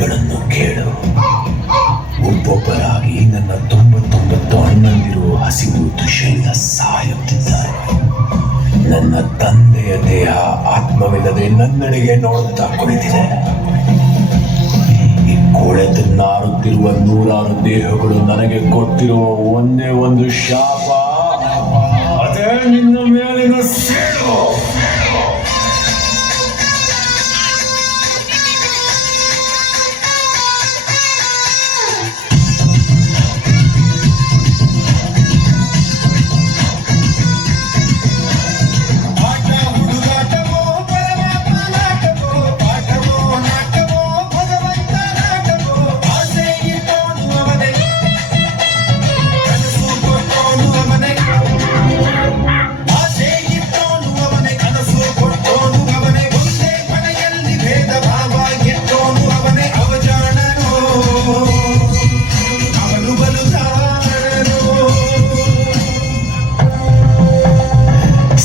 ಮಾತುಗಳನ್ನು ಕೇಳು. ಒಬ್ಬೊಬ್ಬರಾಗಿ ನನ್ನ 99 ಅಣ್ಣಂದಿರು ಹಸಿವು ತುಷೆಯಿಂದ ಸಾಯುತ್ತಿದ್ದಾರೆ. ನನ್ನ ತಂದೆಯ ದೇಹ ಆತ್ಮವಿಲ್ಲದೆ ನನ್ನೆಡೆಗೆ ನೋಡುತ್ತಾ ಕುಳಿತಿದೆ. ಈ ಕೊಳೆತು ನಾರುತ್ತಿರುವ 100 ದೇಹಗಳು ನನಗೆ ಕೊಟ್ಟಿರುವ ಒಂದೇ ಒಂದು ಶಾಪ, ಅದೇ ನಿನ್ನ ಮೇಲಿನ ಸೇಡು.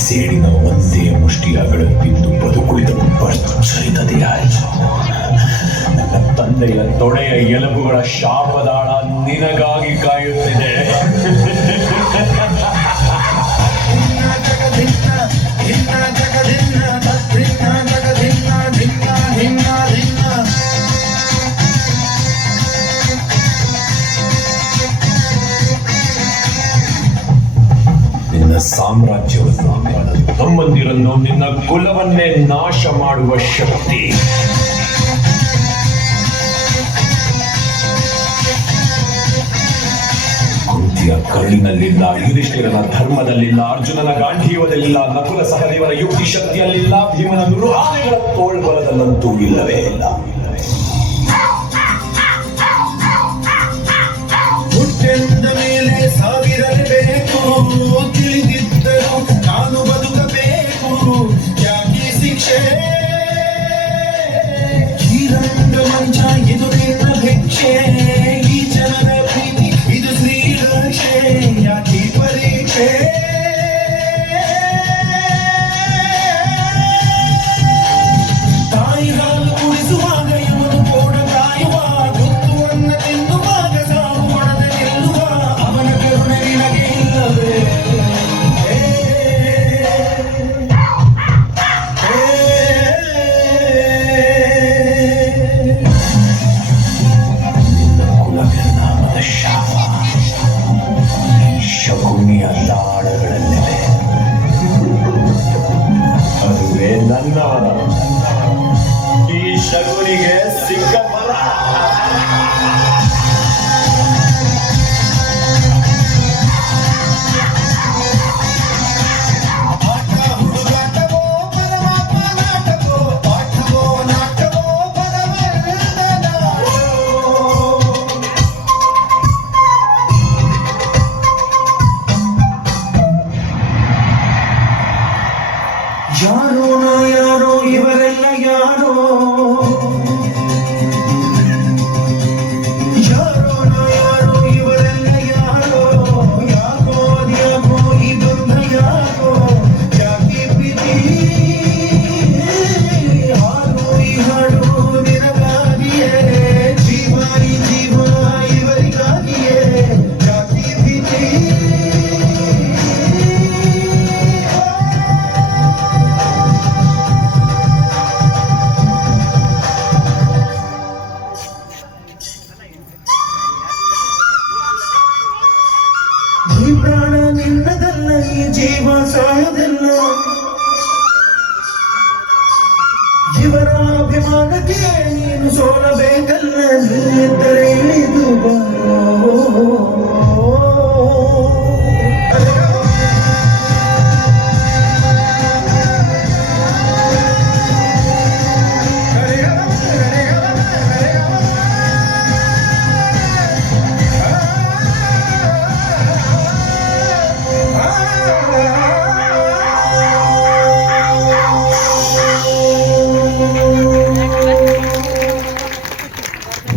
ಸೇಡಿನ ಒಂದೇ ಮುಷ್ಟಿಯಾಗಳು ಬಿದ್ದು ಬದುಕುಳಿದ ಭರ್ಜರಿತದೆಯಾಯಿತು. ನನ್ನ ತಂದೆಯ ತೊಡೆಯ ಎಲುಬುಗಳ ಶಾಪದಾಳ ನಿನಗಾಗಿ ಕಾಯುತ್ತಿದೆ. ನಿನ್ನ ಸಾಮ್ರಾಜ್ಯವನ್ನು, ತಮ್ಮಂದಿರನ್ನು, ನಿನ್ನ ಕುಲವನ್ನೇ ನಾಶ ಮಾಡುವ ಶಕ್ತಿ ಕುಂತಿಯ ಕರುಳಿನಲ್ಲಿಲ್ಲ, ಯುಧಿಷ್ಠಿರನ ಧರ್ಮದಲ್ಲಿಲ್ಲ, ಅರ್ಜುನನ ಗಾಂಧೀವದಲ್ಲಿಲ್ಲ, ನಕುಲ ಸಹದೇವರ ಯುಕ್ತಿ ಶಕ್ತಿಯಲ್ಲಿಲ್ಲ, ಭೀಮನ ನುರುಹಾನೆಗಳ ತೋಳ್ಬಲದಲ್ಲಂತೂ ಇಲ್ಲವೇ ಇಲ್ಲ. ಹುಟ್ಟೆಂದ ಮೇಲೆ ಸಾವಿರಲೇಬೇಕು, ತಿಳಿದಿದ್ದರು ನಾನು ಬದುಕಬೇಕು, ಯಾಕೆ ಶಿಕ್ಷೆ? ಈ ರಂಗ ಮಂಚ ಇದು ನಿನ್ನ ಭಿಕ್ಷೆ, ಈ ಜನರ ಪ್ರೀತಿ ಇದು ಶ್ರೀರಕ್ಷೆ, ಯಾಕೆ ಪರೀಕ್ಷೆ? ತಾಯಿ ಹಾಲು ಕುಡಿಸುವಾಗ ಇವನು ಕೋಡ ಕಾಯುವ, ಗುತ್ತುವನ್ನ ತಿನ್ನುವಾಗ ಸಾವು ಮಾಡದೆ ನಿಲ್ಲುವ, ಅವನ ಕರುಣೆ ನಿನಗೆ ಇಲ್ಲವೇ? ನಿನ್ನ ಕುಲಕರ್ನಾಮದ ಶಾಪ ಶಕುನಿಯ ದಾಳಗಳಲ್ಲಿದೆ. ಅದುವೇ ನನ್ನ ಈ ಶಕುನಿಗೆ ಸಿಕ್ಕ ಫಲ. ಆಟ ಹುಡುಗಾಟವೋ ಪರಮಾತ್ಮ ನಾಟಕೋ, ಪಾಠವೋ ನಾಟವೋ ಪರಮನಾಟೋ. ಯಾರೋ ನಾ ಯಾರೋ ಇವರೆಲ್ಲ ಯಾರೋ, ಯಾರೋ ನಾ ಯಾರೋ ಇವರೆಲ್ಲ ಯಾರೋ, ಯಾಕೋ ಅದ್ಯಾಕೋ ಈ ಬಂಧ ಯಾಕೋ, ಯಾಕೆ ಪ್ರೀತಿ ಹಾಡು ಈ ಹಾಡು ನಿನಗಾಗಿಯೇ, ಜೀವ ಈ ಜೀವ ಇವರಿಗಾಗಿಯೇ, ಯಾಕೆ ಪ್ರೀತಿ? ಈ ಪ್ರಾಣ ನಿನ್ನದಲ್ಲ, ಈ ಜೀವ ಸಾಯೋದಿಲ್ಲ.